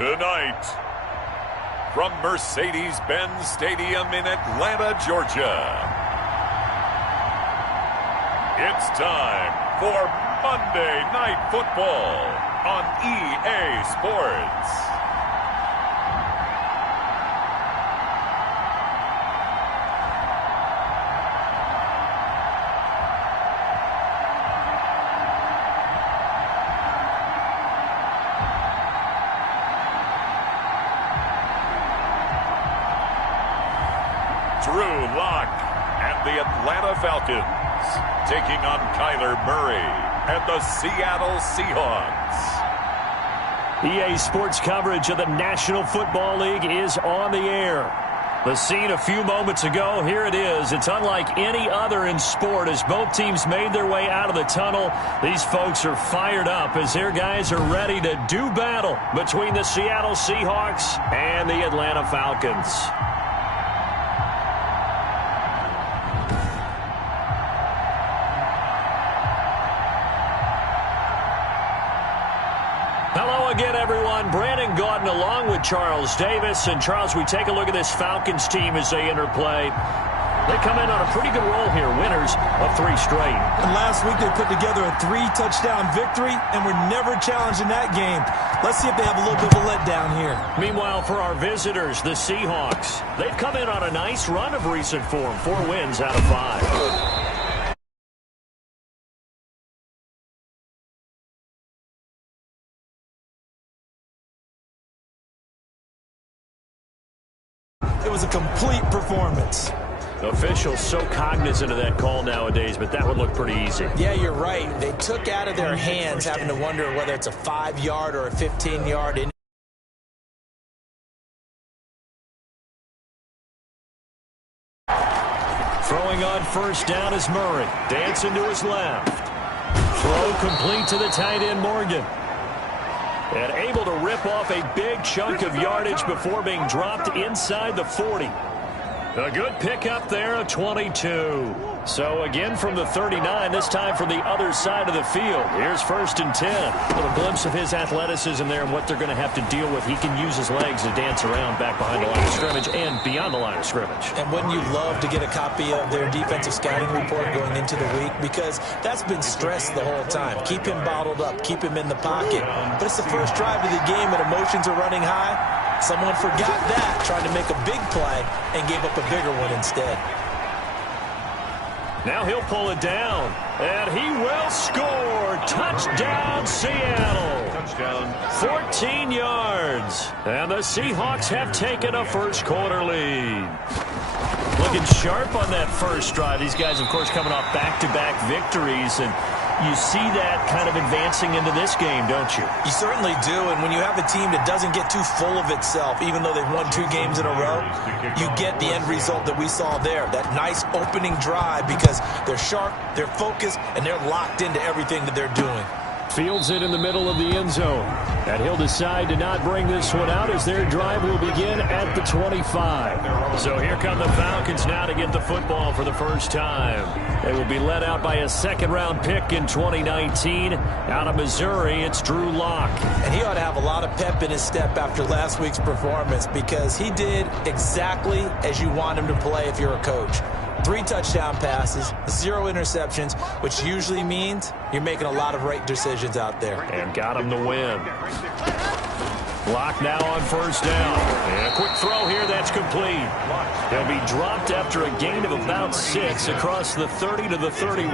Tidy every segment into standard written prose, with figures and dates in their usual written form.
Tonight, from Mercedes-Benz Stadium in Atlanta, Georgia, it's time for Monday Night Football on EA Sports. Drew Lock and the Atlanta Falcons taking on Kyler Murray and the Seattle Seahawks. EA Sports coverage of the National Football League is on the air. The scene a few moments ago, here it is. It's unlike any other in sport as both teams made their way out of the tunnel. These folks are fired up as their guys are ready to do battle between the Seattle Seahawks and the Atlanta Falcons. Hello again, everyone. Brandon Gaudin along with Charles Davis. And, Charles, we take a look at this Falcons team as they interplay. They come in on a pretty good roll here, winners of 3 straight. And last week they put together a 3-touchdown victory, and were never challenged in that game. Let's see if they have a little bit of a letdown here. Meanwhile, for our visitors, the Seahawks, they've come in on a nice run of recent form. 4 wins out of 5. It was a complete performance. Officials so cognizant of that call nowadays, but that would look pretty easy. Yeah, you're right. They took out of their hands having to wonder whether it's a 5-yard or a 15-yard. Throwing on first down is Murray. Dancing to his left. Throw complete to the tight end, Morgan. And able to rip off a big chunk of yardage before being dropped inside the 40. A good pickup there, a 22. So again from the 39, this time from the other side of the field. Here's 1st and 10. A little glimpse of his athleticism there and what they're going to have to deal with. He can use his legs to dance around back behind the line of scrimmage and beyond the line of scrimmage. And wouldn't you love to get a copy of their defensive scouting report going into the week? Because that's been stressed the whole time. Keep him bottled up. Keep him in the pocket. But it's the first drive of the game and emotions are running high. Someone forgot that, tried to make a big play, and gave up a bigger one instead. Now he'll pull it down, and he will score. Touchdown, Seattle. Touchdown. 14 yards. And the Seahawks have taken a first-quarter lead. Looking sharp on that first drive. These guys, of course, coming off back-to-back victories, and you see that kind of advancing into this game, don't you? You certainly do, and when you have a team that doesn't get too full of itself, even though they've won 2 games in a row, you get the end result that we saw there, that nice opening drive because they're sharp, they're focused, and they're locked into everything that they're doing. Fields it in the middle of the end zone. And he'll decide to not bring this one out as their drive will begin at the 25. So here come the Falcons now to get the football for the first time. They will be led out by a second-round pick in 2019. Out of Missouri, it's Drew Lock. And he ought to have a lot of pep in his step after last week's performance because he did exactly as you want him to play if you're a coach. 3 touchdown passes, 0 interceptions, which usually means you're making a lot of right decisions out there. And got him the win. Lock now on first down. And a quick throw here, that's complete. He'll be dropped after a gain of about 6 across the 30 to the 31.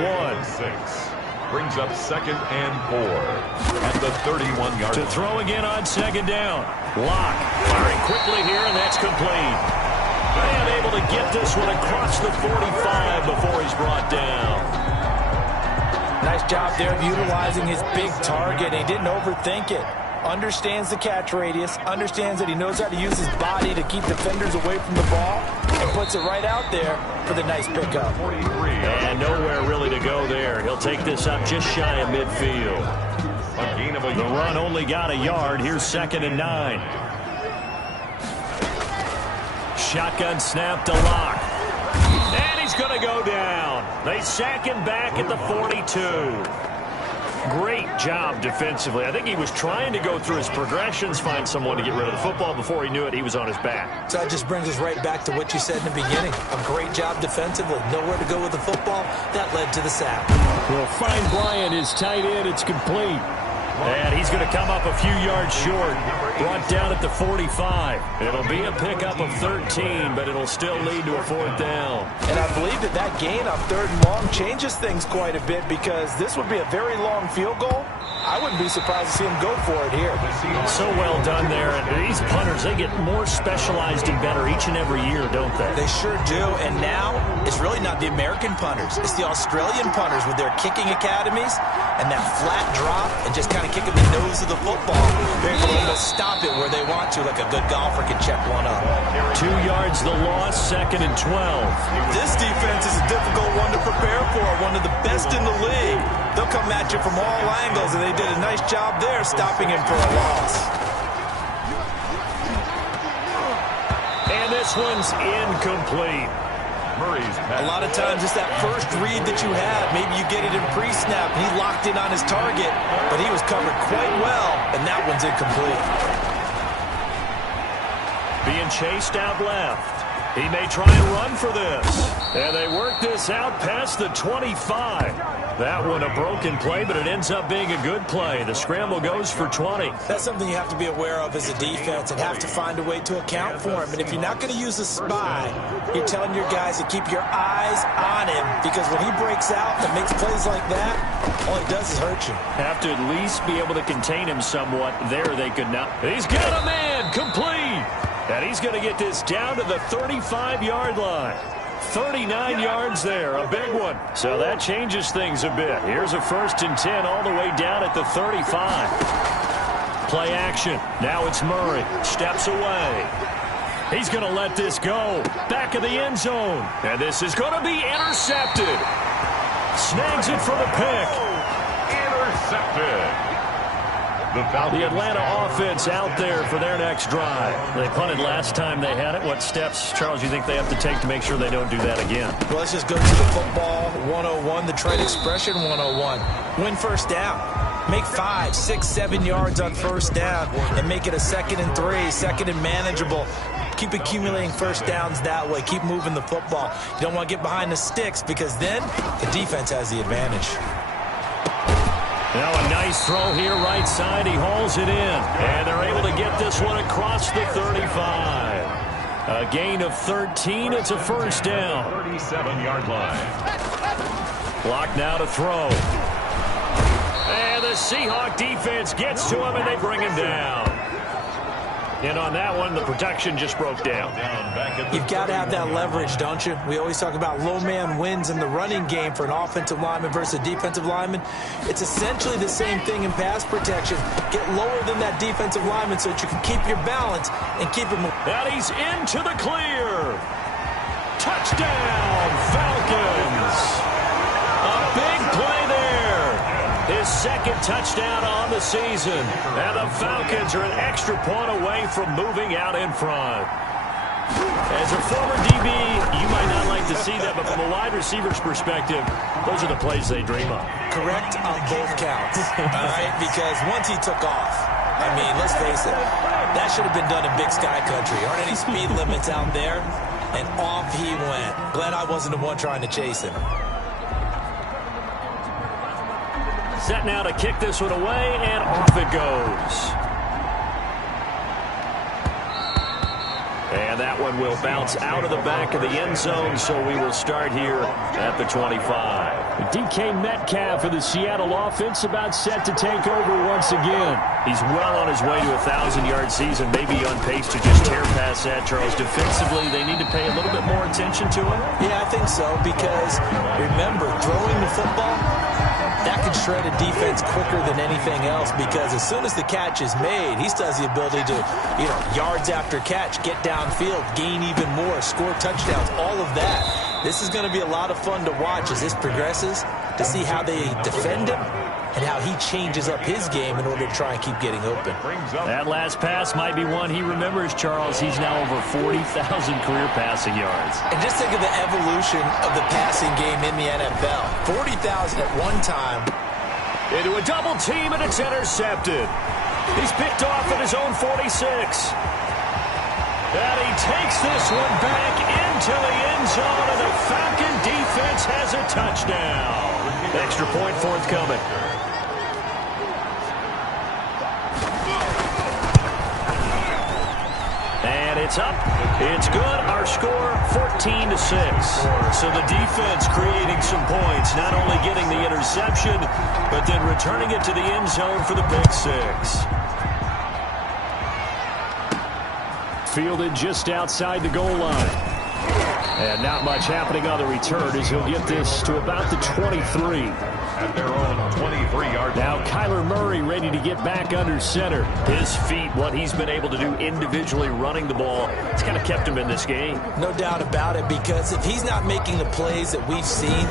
Brings up 2nd and 4 at the 31-yard To throw again on 2nd down. Lock firing quickly here, and that's complete. And able to get this one across the 45 before he's brought down. Nice job there of utilizing his big target. He didn't overthink it. Understands the catch radius, understands that he knows how to use his body to keep defenders away from the ball, and puts it right out there for the nice pickup. And nowhere really to go there. He'll take this up just shy of midfield. The run only got a yard. Here's 2nd and 9. Shotgun snap to Lock. And he's going to go down. They sack him back at the 42. Great job defensively. I think he was trying to go through his progressions, find someone to get rid of the football. Before he knew it, he was on his back. So that just brings us right back to what you said in the beginning. A great job defensively. Nowhere to go with the football. That led to the sack. We'll find Bryant, his tight end. It's complete. And he's going to come up a few yards short. Brought down at the 45. It'll be a pickup of 13, but it'll still lead to a 4th down. And I believe that gain on 3rd and long changes things quite a bit, because this would be a very long field goal. I wouldn't be surprised to see him go for it here. So well done there. And these punters, they get more specialized and better each and every year, don't they? They sure do. And now it's really not the American punters. It's the Australian punters with their kicking academies and that flat drop and just kind of kicking the nose of the football. They're able to almost stop it where they want to, like a good golfer can check one up. 2 yards the loss, 2nd and 12. This defense is a difficult one to prepare for, one of the best in the league. They'll come at you from all angles, and they did a nice job there stopping him for a loss. And this one's incomplete. A lot of times it's that first read that you have. Maybe you get it in pre-snap, and he locked in on his target, but he was covered quite well, and that one's incomplete. Being chased out left. He may try and run for this. And they work this out past the 25. That one a broken play, but it ends up being a good play. The scramble goes for 20. That's something you have to be aware of as a defense and have to find a way to account for him. And if you're not going to use a spy, you're telling your guys to keep your eyes on him, because when he breaks out and makes plays like that, all he does is hurt you. Have to at least be able to contain him somewhat. There they could not. He's got a man complete. And he's going to get this down to the 35-yard line. 39 yards there, a big one. So that changes things a bit. Here's a 1st and 10 all the way down at the 35. Play action. Now it's Murray. Steps away. He's going to let this go. Back of the end zone. And this is going to be intercepted. Snags it for the pick. Intercepted. The Atlanta offense out there for their next drive. They punted last time they had it. What steps, Charles, you think they have to take to make sure they don't do that again? Well, let's just go to the football 101, the trade expression 101. Win 1st down. Make 5, 6, 7 yards on 1st down and make it a 2nd and 3, 2nd and manageable. Keep accumulating 1st downs that way. Keep moving the football. You don't want to get behind the sticks, because then the defense has the advantage. Now a nice throw here right side. He hauls it in. And they're able to get this one across the 35. A gain of 13. It's a 1st down. 37-yard line. Block now to throw. And the Seahawks defense gets to him, and they bring him down. And on that one, the protection just broke down. You've got to have that leverage, don't you? We always talk about low man wins in the running game for an offensive lineman versus a defensive lineman. It's essentially the same thing in pass protection. Get lower than that defensive lineman so that you can keep your balance and keep him. And he's into the clear. Touchdown, Falcons. A big play there. His 2nd touchdown on the season. And the Falcons are an extra point away from moving out in front. As a former DB, you might not like to see that, but from a wide receiver's perspective, those are the plays they dream of. Correct on both counts. All right? Because once he took off, I mean, let's face it, that should have been done in Big Sky Country. Aren't any speed limits out there? And off he went. Glad I wasn't the one trying to chase him. Set now to kick this one away, and off it goes. And that one will bounce out of the back of the end zone, so we will start here at the 25. DK Metcalf for the Seattle offense about set to take over once again. He's well on his way to a 1,000-yard season, maybe on pace to just tear past that, Charles. Defensively, they need to pay a little bit more attention to him. Yeah, I think so, because remember, throwing the football, that can shred a defense quicker than anything else, because as soon as the catch is made, he still has the ability to, yards after catch, get downfield, gain even more, score touchdowns, all of that. This is going to be a lot of fun to watch as this progresses, to see how they defend him and how he changes up his game in order to try and keep getting open. That last pass might be one he remembers, Charles. He's now over 40,000 career passing yards. And just think of the evolution of the passing game in the NFL. 40,000 at one time, Into a double team, and it's intercepted. He's picked off at his own 46. And he takes this one back into the end zone, and the Falcon defense has a touchdown. Extra point forthcoming. And it's up. It's good. Our score, 14-6. So the defense creating some points, not only getting the interception, but then returning it to the end zone for the pick six. Fielded just outside the goal line. And not much happening on the return as he'll get this to about the 23. At their own 23-yard line. Now Kyler Murray ready to get back under center. His feet, what he's been able to do individually running the ball, it's kind of kept him in this game. No doubt about it, because if he's not making the plays that we've seen,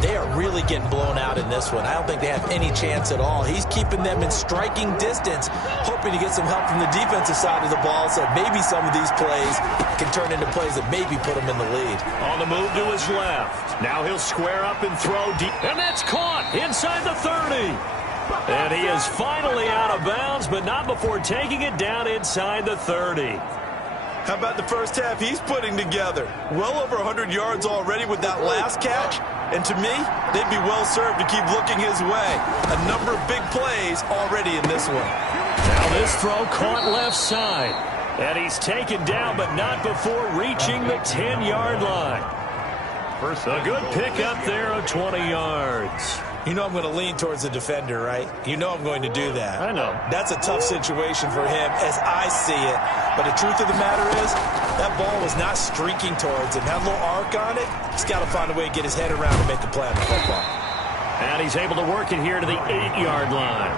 they are really getting blown out in this one. I don't think they have any chance at all. He's keeping them in striking distance, hoping to get some help from the defensive side of the ball, so maybe some of these plays can turn into plays that maybe put him in the lead. On the move to his left. Now he'll square up and throw deep. And that's caught inside the 30. And he is finally out of bounds, but not before taking it down inside the 30. How about the first half he's putting together? Well over 100 yards already with that last catch. And to me, they'd be well served to keep looking his way. A number of big plays already in this one. Now this throw caught left side. And he's taken down, but not before reaching the 10-yard line. A good pickup there of 20 yards. You know I'm going to lean towards the defender, right? You know I'm going to do that. I know. That's a tough situation for him as I see it. But the truth of the matter is, that ball was not streaking towards him. Had a little arc on it. He's got to find a way to get his head around and make a play on the football. And he's able to work it here to the 8-yard line.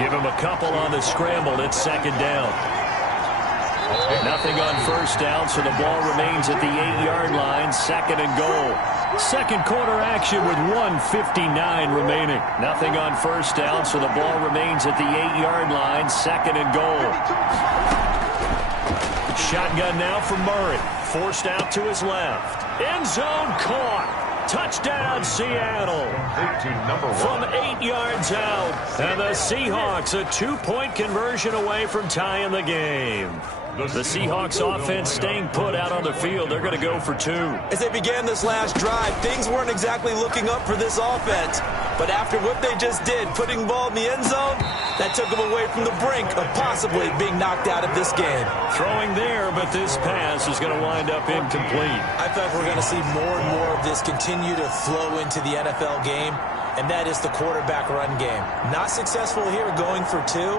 Give him a couple on the scramble. It's second down. Nothing on first down, so the ball remains at the 8-yard line, second and goal. Second quarter action with 1:59 remaining. Nothing on first down, so the ball remains at the 8-yard line, second and goal. Shotgun now for Murray. Forced out to his left. End zone caught. Touchdown, Seattle. From 8 yards out. And the Seahawks a 2-point conversion away from tying the game. The Seahawks offense staying put out on the field. They're going to go for 2. As they began this last drive, things weren't exactly looking up for this offense. But after what they just did, putting the ball in the end zone, that took them away from the brink of possibly being knocked out of this game. Throwing there, but this pass is going to wind up incomplete. I think we're going to see more and more of this continue to flow into the NFL game, and that is the quarterback run game. Not successful here going for 2.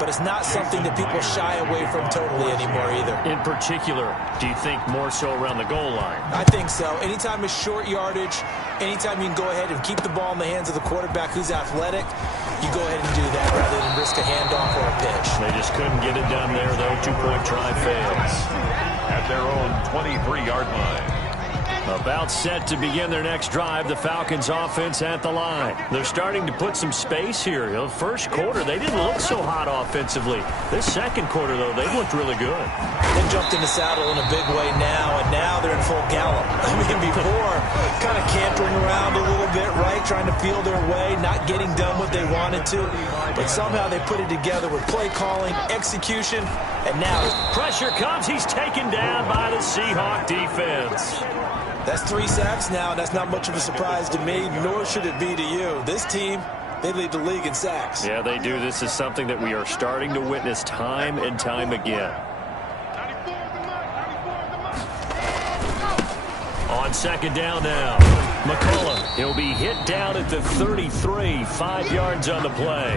But it's not something that people shy away from totally anymore either. In particular, do you think more so around the goal line? I think so. Anytime it's short yardage, anytime you can go ahead and keep the ball in the hands of the quarterback who's athletic, you go ahead and do that rather than risk a handoff or a pitch. They just couldn't get it done there, though. 2-point try fails. At their own 23-yard line. About set to begin their next drive, the Falcons offense at the line. They're starting to put some space here. You know, first quarter, they didn't look so hot offensively. This second quarter, though, they looked really good. They jumped in the saddle in a big way now, and now they're in full gallop. I mean, before, kind of cantering around a little bit, right, trying to feel their way, not getting done what they wanted to. But somehow they put it together with play calling, execution, and now pressure comes. He's taken down by the Seahawk defense. That's 3 sacks now, and that's not much of a surprise to me, nor should it be to you. This team, they lead the league in sacks. Yeah, they do. This is something that we are starting to witness time and time again. On second down now, McCullough. He'll be hit down at the 33, 5 yards on the play.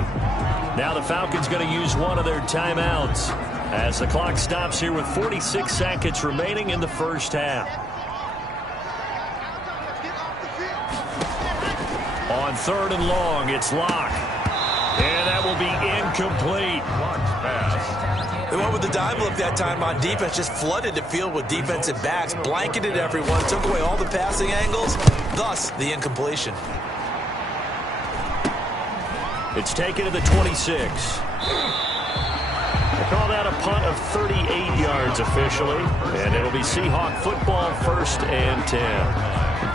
Now the Falcons going to use one of their timeouts as the clock stops here with 46 seconds remaining in the first half. On third and long, it's Locke. And that will be incomplete. They went with the dime look that time on defense, just flooded the field with defensive backs, blanketed everyone, took away all the passing angles, thus the incompletion. It's taken to the 26. They call that a punt of 38 yards officially, and it'll be Seahawk football, 1st and 10.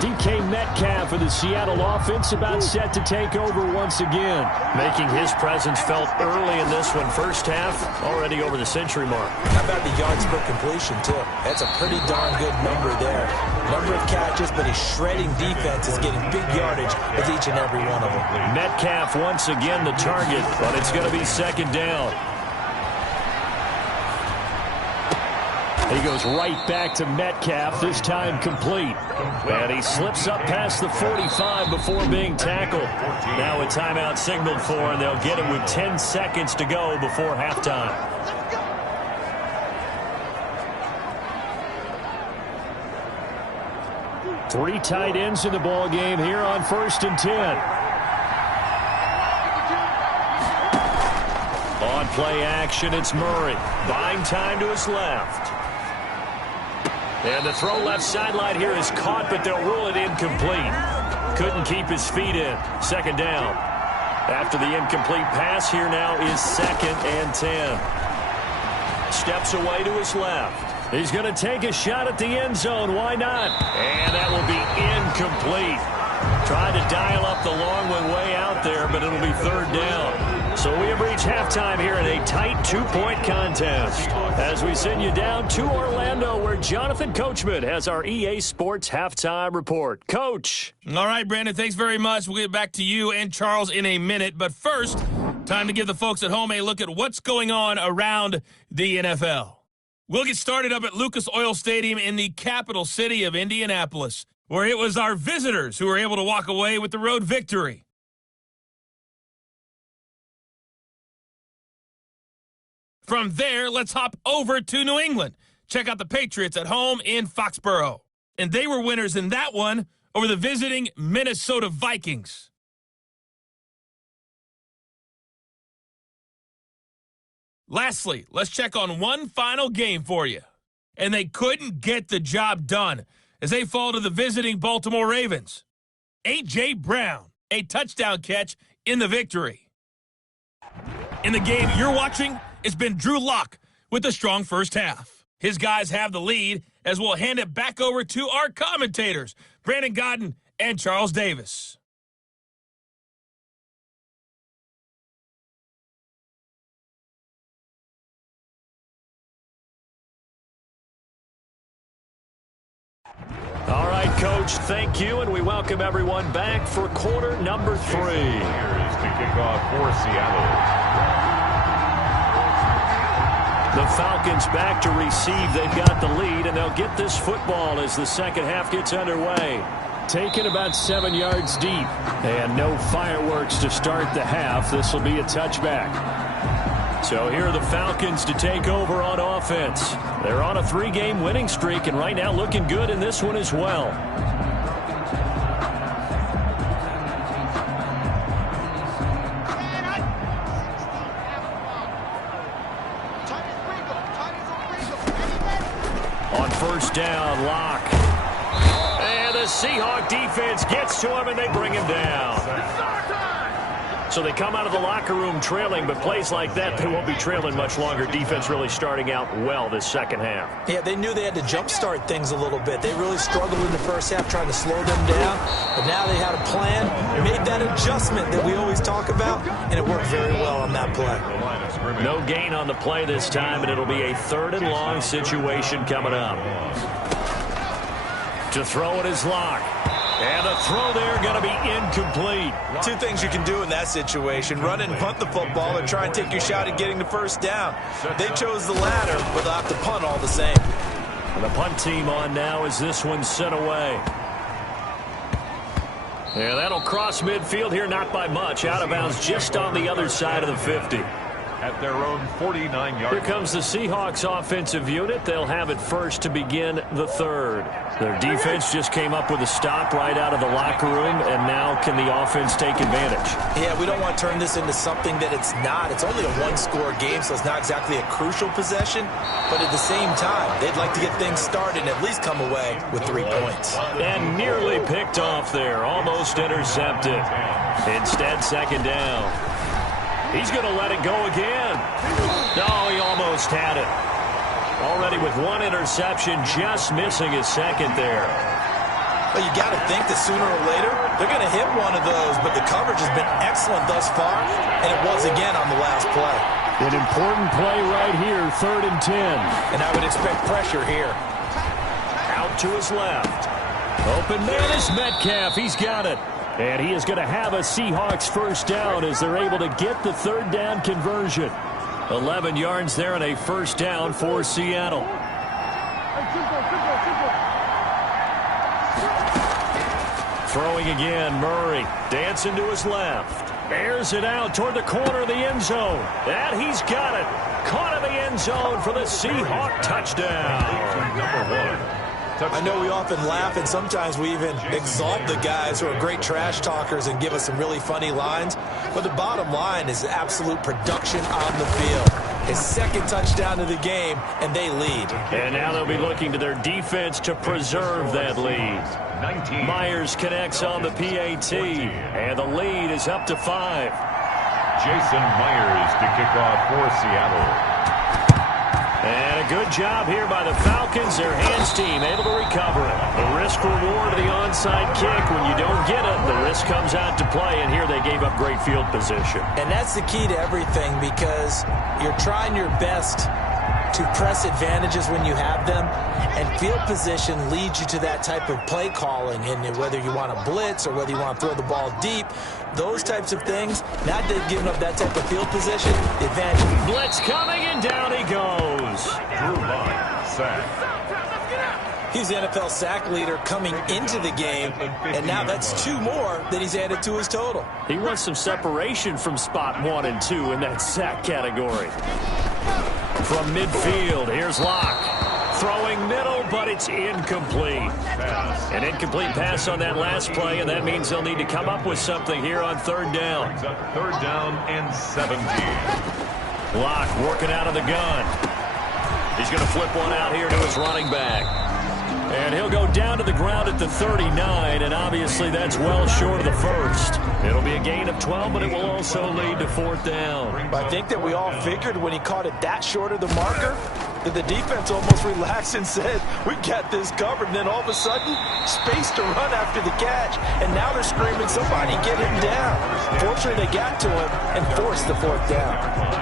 DK Metcalf for the Seattle offense about set to take over once again. Making his presence felt early in this one. First half, already over the century mark. How about the yards per completion, too? That's a pretty darn good number there. Number of catches, but he's shredding defenses, getting big yardage with each and every one of them. Metcalf once again the target, but it's going to be second down. He goes right back to Metcalf, this time complete. And he slips up past the 45 before being tackled. Now a timeout signaled for, and they'll get it with 10 seconds to go before halftime. Three tight ends in the ball game here on 1st and 10. On play action, it's Murray. Buying time to his left. And the throw left sideline here is caught, but they'll rule it incomplete. Couldn't keep his feet in. Second down. After the incomplete pass, here now is 2nd and 10. Steps away to his left. He's going to take a shot at the end zone. Why not? And that will be incomplete. Trying to dial up the long one way out there, but it'll be 3rd down. So we have reached halftime here in a tight 2-point contest. As we send you down to Orlando, where Jonathan Coachman has our EA Sports Halftime Report. Coach. All right, Brandon, thanks very much. We'll get back to you and Charles in a minute. But first, time to give the folks at home a look at what's going on around the NFL. We'll get started up at Lucas Oil Stadium in the capital city of Indianapolis, where it was our visitors who were able to walk away with the road victory. From there, let's hop over to New England. Check out the Patriots at home in Foxborough. And they were winners in that one over the visiting Minnesota Vikings. Lastly, let's check on one final game for you. And they couldn't get the job done as they fall to the visiting Baltimore Ravens. A.J. Brown, a touchdown catch in the victory. In the game you're watching, it's been Drew Lock with a strong first half. His guys have the lead as we'll hand it back over to our commentators, Brandon Godden and Charles Davis. All right, Coach, thank you, and we welcome everyone back for quarter number 3. Here's to kick off for Seattle. The Falcons back to receive. They've got the lead, and they'll get this football as the second half gets underway. Taken about 7 yards deep, and no fireworks to start the half. This will be a touchback. So here are the Falcons to take over on offense. They're on a 3-game winning streak, and right now looking good in this one as well. First down, Lock. And the Seahawks defense gets to him, and they bring him down. So they come out of the locker room trailing, but plays like that, they won't be trailing much longer. Defense really starting out well this second half. Yeah, they knew they had to jumpstart things a little bit. They really struggled in the first half trying to slow them down, but now they had a plan, made that adjustment that we always talk about, and it worked very well on that play. No gain on the play this time, and it'll be a 3rd and long situation coming up. To throw it is Lock. And a throw there going to be incomplete. 2 things you can do in that situation. Run and punt the football or try and take your shot at getting the first down. They chose the latter, but they'll have to punt all the same. And the punt team on now as this one's sent away. Yeah, that'll cross midfield here, not by much. Out of bounds just on the other side of the 50. At their own 49-yard. Here comes the Seahawks offensive unit. They'll have it first to begin the 3rd. Their defense just came up with a stop right out of the locker room, and now can the offense take advantage? Yeah, we don't want to turn this into something that it's not. It's only a 1-score game, so it's not exactly a crucial possession. But at the same time, they'd like to get things started and at least come away with 3 points. And nearly picked off there. Almost intercepted. Instead, second down. He's going to let it go again. No, he almost had it. Already with 1 interception, just missing his second there. Well, you got to think that sooner or later they're going to hit one of those, but the coverage has been excellent thus far, and it was again on the last play. An important play right here, 3rd and 10. And I would expect pressure here. Out to his left. Open man is Metcalf. He's got it. And he is going to have a Seahawks first down as they're able to get the 3rd down conversion. 11 yards there and a first down for Seattle. Throwing again, Murray. Dancing to his left. Airs it out toward the corner of the end zone. And he's got it. Caught in the end zone for the Seahawk touchdown. Number 1. I know we often laugh, and sometimes we even exalt the guys who are great trash talkers and give us some really funny lines. But the bottom line is absolute production on the field. His 2nd touchdown of the game, and they lead. And now they'll be looking to their defense to preserve that lead. 19. Myers connects on the PAT, and the lead is up to 5. Jason Myers to kick off for Seattle. And a good job here by the Falcons. Their hands team able to recover it. The risk reward of the onside kick. When you don't get it, the risk comes out to play. And here they gave up great field position. And that's the key to everything, because you're trying your best to press advantages when you have them. And field position leads you to that type of play calling. And whether you want to blitz or whether you want to throw the ball deep, those types of things, not giving up that type of field position, the advantage. Blitz coming, and down he goes. Drew Lock, sack. He's the NFL sack leader coming into the game, and now that's 2 more that he's added to his total. He wants some separation from spot 1 and 2 in that sack category. From midfield, here's Lock. Throwing middle, but it's incomplete. An incomplete pass on that last play, and that means they'll need to come up with something here on 3rd down. Brings up 3rd down and 17. Lock working out of the gun. He's going to flip one out here to his running back. And he'll go down to the ground at the 39, and obviously that's well short of the first. It'll be a gain of 12, but it will also lead to 4th down. I think that we all figured when he caught it that short of the marker that the defense almost relaxed and said, we got this covered. And then all of a sudden, space to run after the catch. And now they're screaming, somebody get him down. Fortunately, they got to him and forced the 4th down.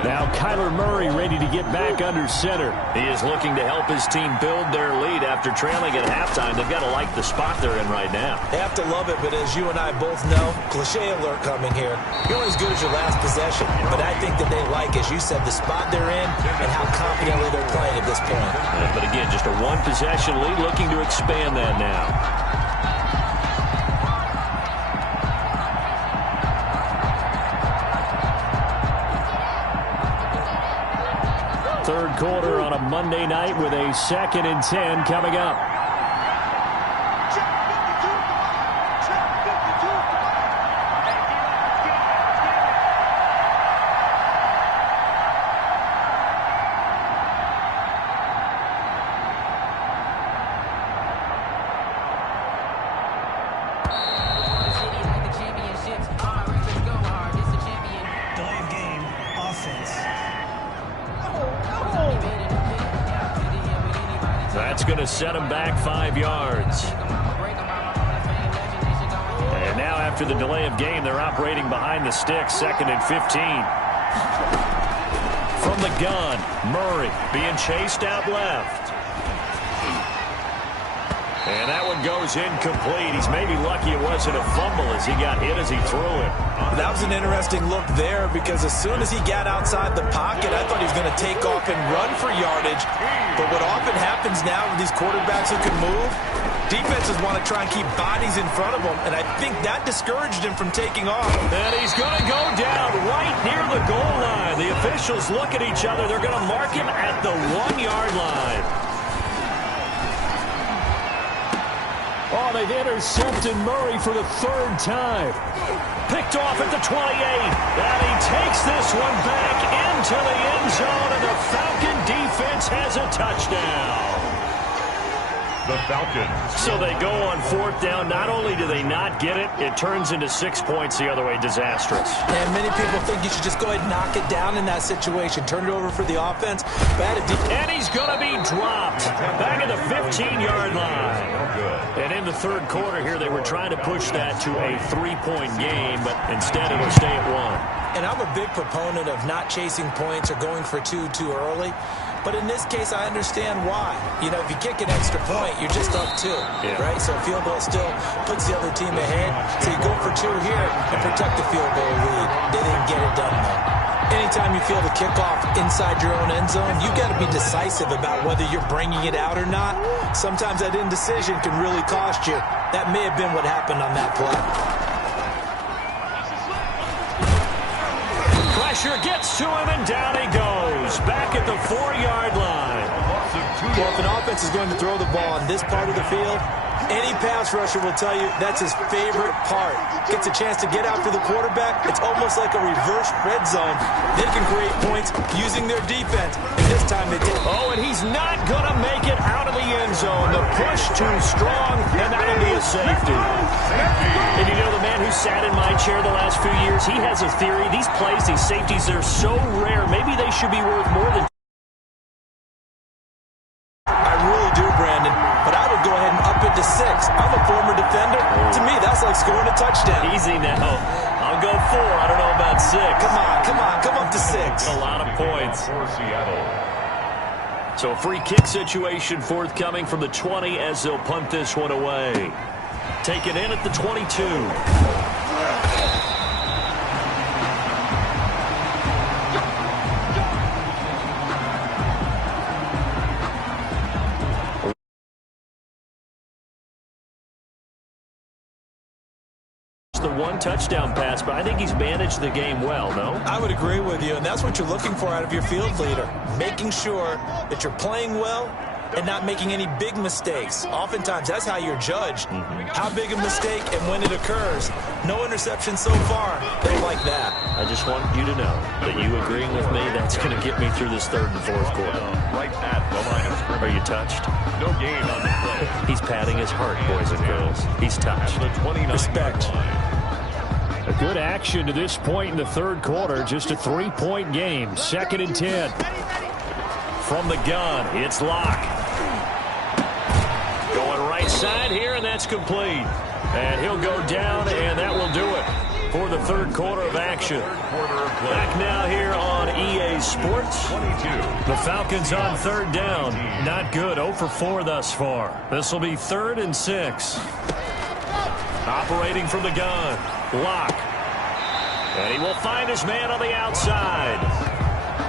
Now Kyler Murray ready to get back under center. He is looking to help his team build their lead after trailing at halftime. They've got to like the spot they're in right now. They have to love it, but as you and I both know, cliche alert coming here. You're only as good as your last possession. But I think that they like, as you said, the spot they're in and how confidently they're playing at this point. But again, just a 1-possession lead, looking to expand that now. Third quarter on a Monday night with a 2nd and 10 coming up. That's going to set him back 5 yards. And now after the delay of game, they're operating behind the sticks, 2nd and 15. From the gun, Murray being chased out left. And that one goes incomplete. He's maybe lucky it wasn't a fumble as he got hit as he threw it. That was an interesting look there, because as soon as he got outside the pocket, I thought he was going to take off and run for yardage. But what often happens now with these quarterbacks who can move, defenses want to try and keep bodies in front of them, and I think that discouraged him from taking off. And he's going to go down right near the goal line. The officials look at each other. They're going to mark him at the 1-yard line. Oh, they've intercepted Murray for the 3rd time. Picked off at the 28. And he takes this one back into the end zone, and the Falcon defense has a touchdown. The Falcons. So they go on 4th down. Not only do they not get it, it turns into 6 points the other way. Disastrous. And many people think you should just go ahead and knock it down in that situation. Turn it over for the offense. And he's going to be dropped back at the 15-yard line. And in the third quarter here, they were trying to push that to a 3-point game, but instead it'll stay at 1. And I'm a big proponent of not chasing points or going for two too early. But in this case, I understand why. You know, if you kick an extra point, you're just up 2, right? So a field goal still puts the other team ahead. So you go for 2 here and protect the field goal lead. They didn't get it done, though. Anytime you feel the kickoff inside your own end zone, you got to be decisive about whether you're bringing it out or not. Sometimes that indecision can really cost you. That may have been what happened on that play. Pressure gets to him, and down he goes. Back at the 4-yard line. Well, if an offense is going to throw the ball on this part of the field, any pass rusher will tell you that's his favorite part. Gets a chance to get after the quarterback. It's almost like a reverse red zone. They can create points using their defense. And this time they did. Oh, and he's not going to make it out of the end zone. The push too strong, and that'll be a safety. And you know, the man who sat in my chair the last few years, he has a theory. These plays, these safeties, they're so rare. Maybe they should be worth more than... I really do, Brandon. But I would go ahead and up it to 6. I'm a former defender. To me, that's like scoring a touchdown. Easy now. I'll go 4. I don't know about 6. Come up to 6. A lot of points. So a free kick situation forthcoming from the 20 as they'll punt this one away. Taken in at the 22. The 1 touchdown pass, but I think he's managed the game well, no? I would agree with you, and that's what you're looking for out of your field leader. Making sure that you're playing well and not making any big mistakes. Oftentimes, that's how you're judged. How big a mistake and when it occurs. No interception so far. They like that. I just want you to know that you agreeing with me, that's going to get me through this 3rd and 4th quarter. Right at the line of scrimmage. Are you touched? No gain on the play. He's patting his heart, boys and girls. He's touched. The 29 Respect. A good action to this point in the 3rd quarter. Just a 3-point game. 2nd and 10. From the gun, it's Locke. Going right side here, and that's complete. And he'll go down, and that will do it for the 3rd quarter of action. Back now here on EA Sports. 22. The Falcons on 3rd down. Not good. 0 for 4 thus far. This will be 3rd and 6. Operating from the gun. Locke. And he will find his man on the outside.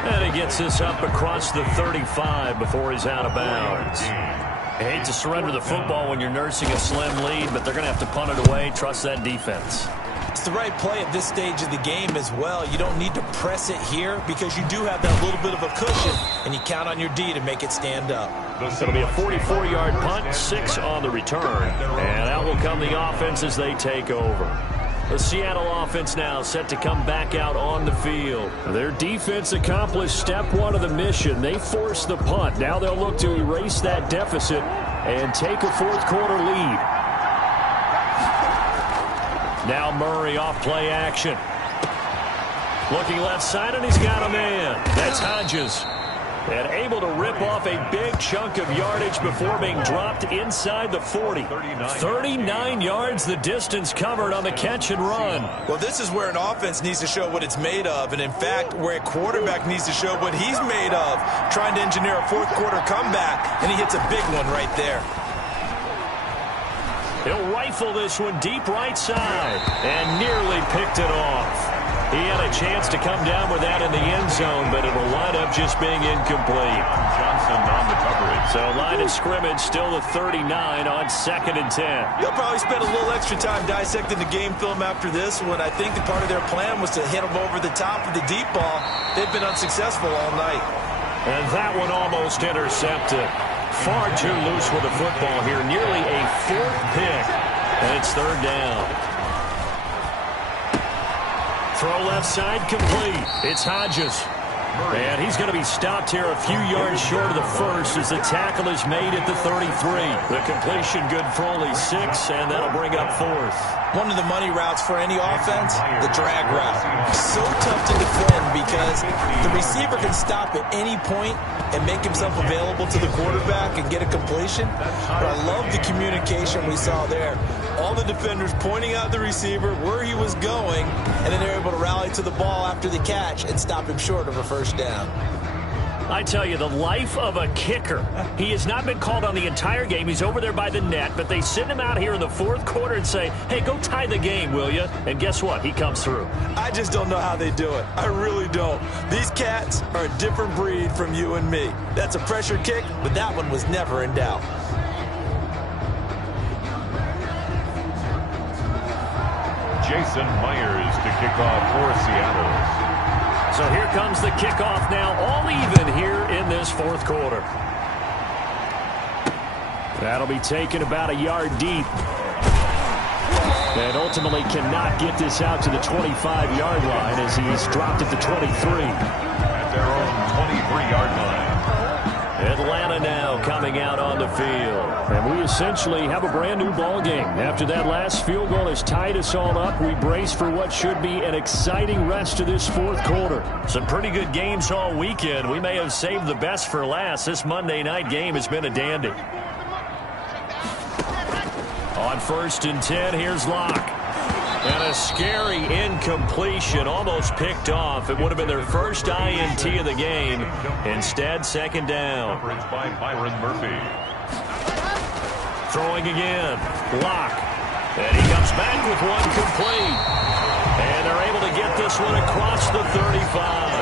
And he gets this up across the 35 before he's out of bounds. I hate to surrender the football when you're nursing a slim lead, but they're going to have to punt it away. Trust that defense. It's the right play at this stage of the game as well. You don't need to press it here because you do have that little bit of a cushion, and you count on your D to make it stand up. It'll be a 44-yard punt, 6 on the return. And out will come the offense as they take over. The Seattle offense now set to come back out on the field. Their defense accomplished step 1 of the mission. They forced the punt. Now they'll look to erase that deficit and take a 4th quarter lead. Now Murray off play action. Looking left side, and he's got a man. That's Hodges. And able to rip off a big chunk of yardage before being dropped inside the 40. 39 yards the distance covered on the catch and run. Well, this is where an offense needs to show what it's made of, and in fact, where a quarterback needs to show what he's made of, trying to engineer a 4th quarter comeback, and he hits a big one right there. He'll rifle this one deep right side and nearly picked it off. He had a chance to come down with that in the end zone, but it'll wind up just being incomplete. Johnson on the coverage. So line of scrimmage still the 39 on 2nd and 10. They'll probably spend a little extra time dissecting the game film after this one. I think the part of their plan was to hit them over the top of the deep ball. They've been unsuccessful all night. And that one almost intercepted. Far too loose with the football here. Nearly a 4th pick. And it's 3rd down. Throw left side complete. It's Hodges. And he's going to be stopped here a few yards short of the first as the tackle is made at the 33. The completion good for only 6, and that'll bring up 4th. One of the money routes for any offense, the drag route. So tough to defend because the receiver can stop at any point and make himself available to the quarterback and get a completion. But I love the communication we saw there. All the defenders pointing out the receiver where he was going, and then they're able to rally to the ball after the catch and stop him short of a first down. I tell you, the life of a kicker. He has not been called on the entire game. He's over there by the net, but they send him out here in the 4th quarter and say, hey, go tie the game, will you? And guess what? He comes through. I just don't know how they do it. I really don't. These cats are a different breed from you and me. That's a pressure kick, but that one was never in doubt. Jason Myers to kick off for Seattle. So here comes the kickoff now, all even here in this 4th quarter. That'll be taken about a yard deep. And ultimately cannot get this out to the 25-yard line as he's dropped at the 23. At their own 23-yard line. Atlanta now coming out on the field. And we essentially have a brand new ball game. After that last field goal has tied us all up, we brace for what should be an exciting rest to this 4th quarter. Some pretty good games all weekend. We may have saved the best for last. This Monday night game has been a dandy. On 1st and 10, here's Locke. And a scary incompletion, almost picked off. It would have been their first INT of the game. Instead, 2nd down. Coverage by Byron Murphy. Throwing again. Locke. And he comes back with one complete. And they're able to get this one across the 35.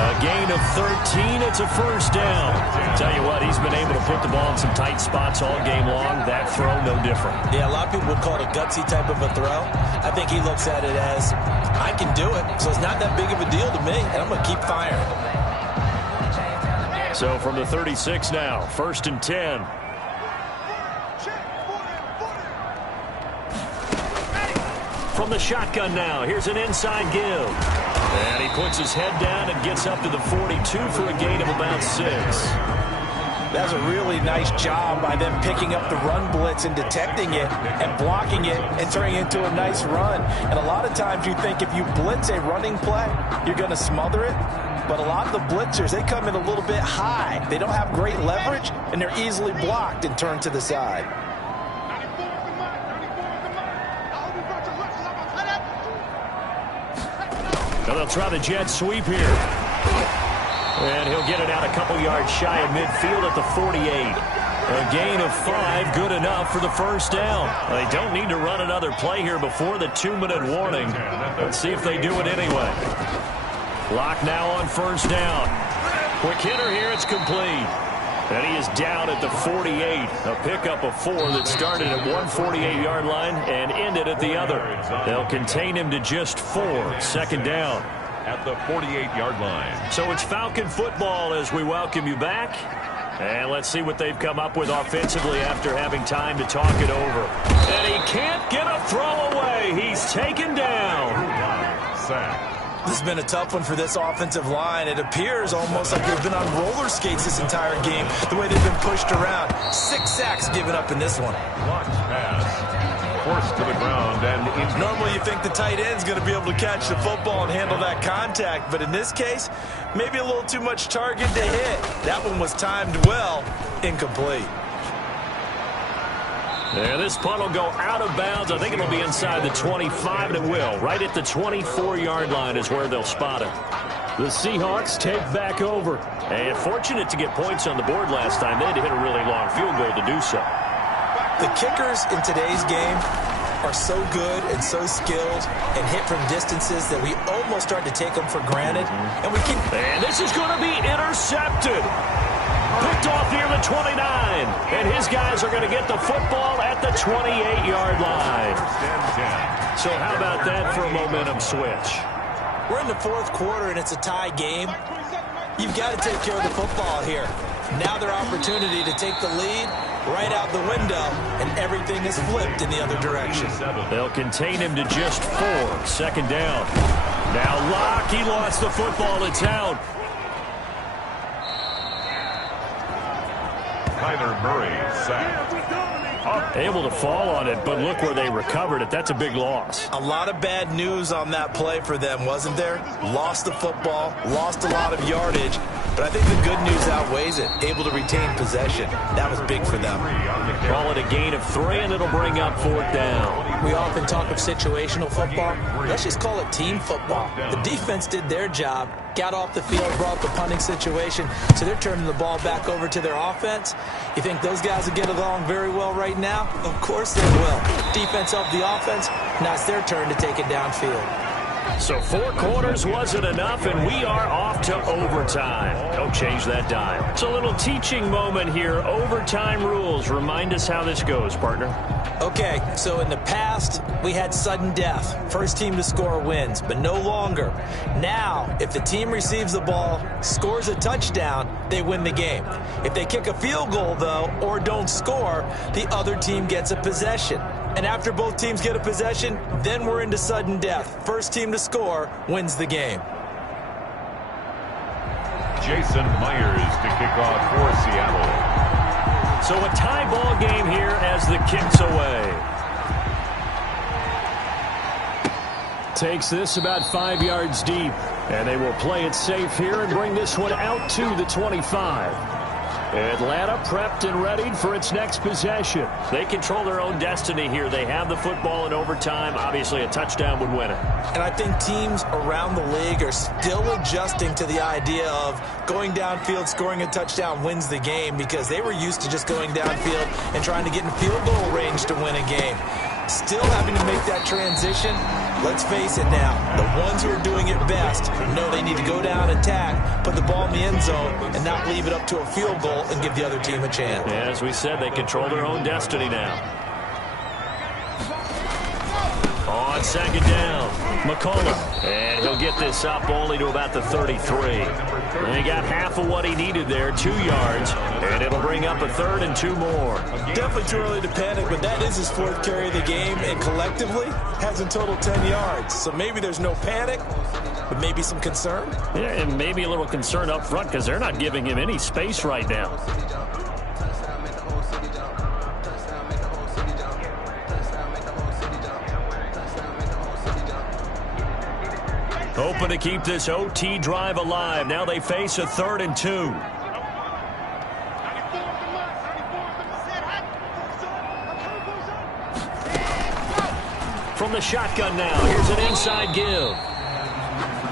A gain of 13. It's a first down. Tell you what, he's been able to put the ball in some tight spots all game long. That throw, no different. Yeah, a lot of people would call it a gutsy type of a throw. I think he looks at it as, I can do it, so it's not that big of a deal to me, and I'm going to keep firing. So from the 36 now, 1st and 10. From the shotgun now, here's an inside give. And he puts his head down and gets up to the 42 for a gain of about 6. That's a really nice job by them picking up the run blitz and detecting it and blocking it and turning it into a nice run. And a lot of times you think if you blitz a running play, you're going to smother it. But a lot of the blitzers, they come in a little bit high. They don't have great leverage, and they're easily blocked and turned to the side. Now they'll try the jet sweep here. And he'll get it out a couple yards shy of midfield at the 48. A gain of 5, good enough for the first down. They don't need to run another play here before the 2-minute warning. Let's see if they do it anyway. Locke now on 1st down. Quick hitter here, it's complete. And he is down at the 48. A pickup of 4 that started at 148-yard line and ended at the other. They'll contain him to just 4. 2nd down. At the 48-yard line. So it's Falcon football as we welcome you back. And let's see what they've come up with offensively after having time to talk it over. And he can't get a throw away. He's taken down. Sack. This has been a tough one for this offensive line. It appears almost like they've been on roller skates this entire game, the way they've been pushed around. 6 sacks given up in this one. Launch pass. Forced to the ground and normally you think the tight end's going to be able to catch the football and handle that contact, but in this case, maybe a little too much target to hit. That one was timed well, incomplete. Yeah, this punt will go out of bounds. I think it'll be inside the 25, and it will. Right at the 24-yard line is where they'll spot it. The Seahawks take back over. And fortunate to get points on the board last time. They had to hit a really long field goal to do so. The kickers in today's game are so good and so skilled and hit from distances that we almost start to take them for granted. And this is going to be intercepted. Picked off near the 29. And his guys are going to get the football at the 28-yard line. So how about that for a momentum switch? We're in the 4th quarter, and it's a tie game. You've got to take care of the football here. Now their opportunity to take the lead right out the window, and everything is flipped in the other direction. They'll contain him to just 4. 2nd down. Now Locke, he lost the football. It's out. Kyler Murray sacked. Able to fall on it, but look where they recovered it. That's a big loss. A lot of bad news on that play for them, wasn't there? Lost the football, lost a lot of yardage, but I think the good news outweighs it. Able to retain possession. That was big for them. Call it a gain of 3, and it'll bring up 4th down. We often talk of situational football. Let's just call it team football. The defense did their job, got off the field, brought the punting situation, so they're turning the ball back over to their offense. You think those guys will get along very well right now? Of course they will. Defense helped the offense. Now it's their turn to take it downfield. So 4 quarters wasn't enough, and we are off to overtime. Don't change that dime. It's a little teaching moment here. Overtime rules. Remind us how this goes, partner. Okay, so in the past, we had sudden death. First team to score wins, but no longer. Now, if the team receives the ball, scores a touchdown, they win the game. If they kick a field goal, though, or don't score, the other team gets a possession. And after both teams get a possession, then we're into sudden death. First team to score wins the game. Jason Myers to kick off for Seattle. So a tie ball game here as the kick's away. Takes this about 5 yards deep. And they will play it safe here and bring this one out to the 25. Atlanta prepped and readied for its next possession. They control their own destiny here. They have the football in overtime. Obviously, a touchdown would win it. And I think teams around the league are still adjusting to the idea of going downfield, scoring a touchdown wins the game, because they were used to just going downfield and trying to get in field goal range to win a game. Still having to make that transition. Let's face it now, the ones who are doing it best know they need to go down, attack, put the ball in the end zone, and not leave it up to a field goal and give the other team a chance. Yeah, as we said, they control their own destiny now. On second down, McCullough, and he'll get this up only to about the 33. And he got half of what he needed there, 2 yards, and it'll bring up a 3rd and 2 more. Definitely too early to panic, but that is his 4th carry of the game, and collectively has in total 10 yards. So maybe there's no panic, but maybe some concern. Yeah, and maybe a little concern up front because they're not giving him any space right now. Hoping to keep this OT drive alive. Now they face a 3rd and 2. From the shotgun now, here's an inside give.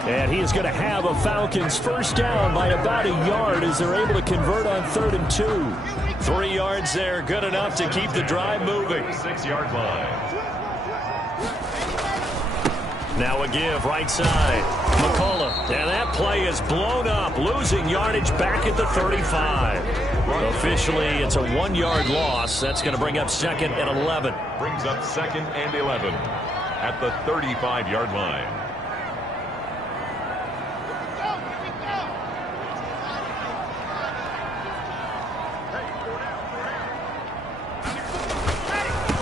And he is going to have a Falcons first down by about a yard as they're able to convert on 3rd and 2. 3 yards there, good enough to keep the drive moving. 6-yard line. Now a give right side. McCullough. And that play is blown up, losing yardage back at the 35. Officially, it's a 1-yard loss. That's going to bring up 2nd and 11. Brings up 2nd and 11 at the 35-yard line.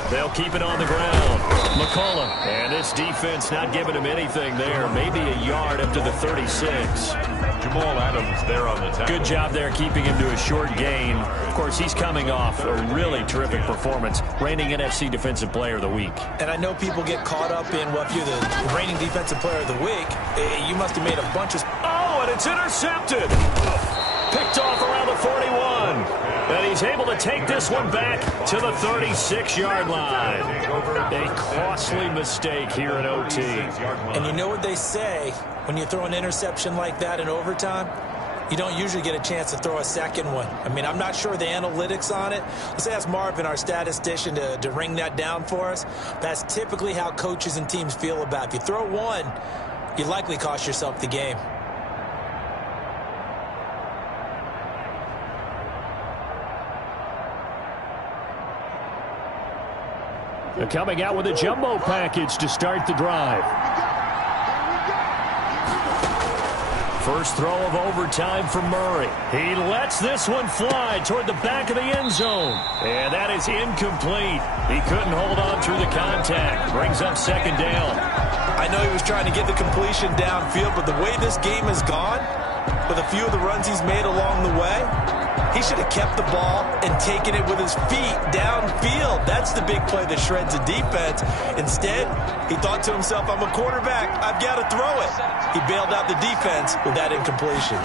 They'll keep it on the ground. McCullough. And this defense not giving him anything there. Maybe a yard up to the 36. Jamal Adams there on the tackle. Good job there keeping him to a short gain. Of course, he's coming off a really terrific performance. Reigning NFC Defensive Player of the Week. And I know people get caught up in, well, if you're the reigning Defensive Player of the Week, you must have made a bunch of... Oh, and it's intercepted. Picked off around the 41. And he's able to take this one back to the 36-yard line. A costly mistake here in OT. And you know what they say, when you throw an interception like that in overtime, you don't usually get a chance to throw a second one. I mean, I'm not sure the analytics on it. Let's ask Marvin, our statistician, to ring that down for us. That's typically how coaches and teams feel about it. If you throw one, you likely cost yourself the game. They're coming out with a jumbo package to start the drive. First throw of overtime for Murray. He lets this one fly toward the back of the end zone. And that is incomplete. He couldn't hold on through the contact. Brings up 2nd down. I know he was trying to get the completion downfield, but the way this game has gone, with a few of the runs he's made along the way, He should have kept the ball and taken it with his feet downfield. That's the big play that shreds a defense. Instead, he thought to himself, I'm a quarterback. I've got to throw it. He bailed out the defense with that incompletion.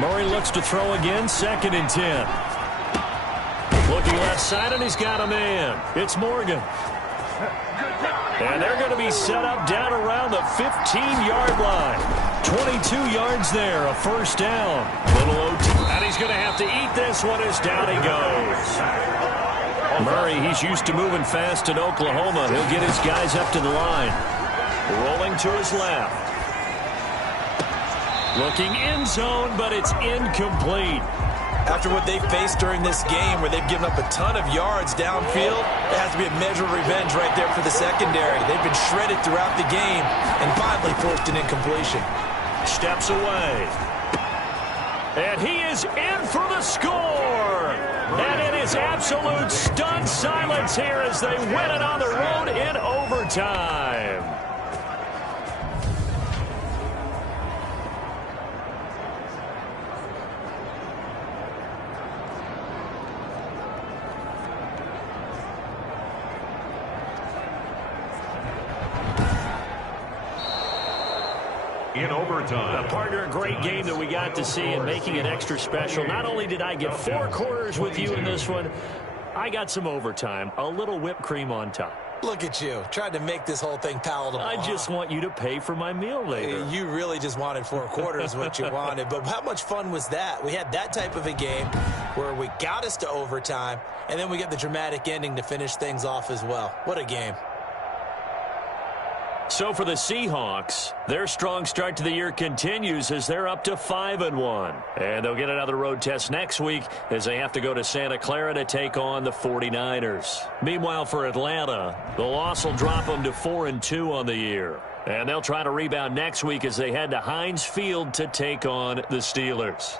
Murray looks to throw again, 2nd and 10. Looking left side, and he's got a man. It's Morgan. And they're going to be set up down around the 15-yard line. 22 yards there, a first down. Little OT. And he's going to have to eat this one as down he goes. Murray, he's used to moving fast in Oklahoma. He'll get his guys up to the line. Rolling to his left. Looking end zone, but it's incomplete. After what they faced during this game where they've given up a ton of yards downfield, it has to be a measure of revenge right there for the secondary. They've been shredded throughout the game and finally forced an incompletion. Steps away. And he is in for the score. And it is absolute stunned silence here as they win it on the road in overtime. In overtime. Partner, a great game that we got to see and making it extra special. Not only did I get 4 quarters with you in this one, I got some overtime, a little whipped cream on top. Look at you, trying to make this whole thing palatable. I just want you to pay for my meal later. You really just wanted 4 quarters what you wanted, but how much fun was that? We had that type of a game where we got us to overtime, and then we get the dramatic ending to finish things off as well. What a game. So for the Seahawks, their strong start to the year continues as they're up to 5-1. And they'll get another road test next week as they have to go to Santa Clara to take on the 49ers. Meanwhile, for Atlanta, the loss will drop them to 4-2 on the year. And they'll try to rebound next week as they head to Heinz Field to take on the Steelers.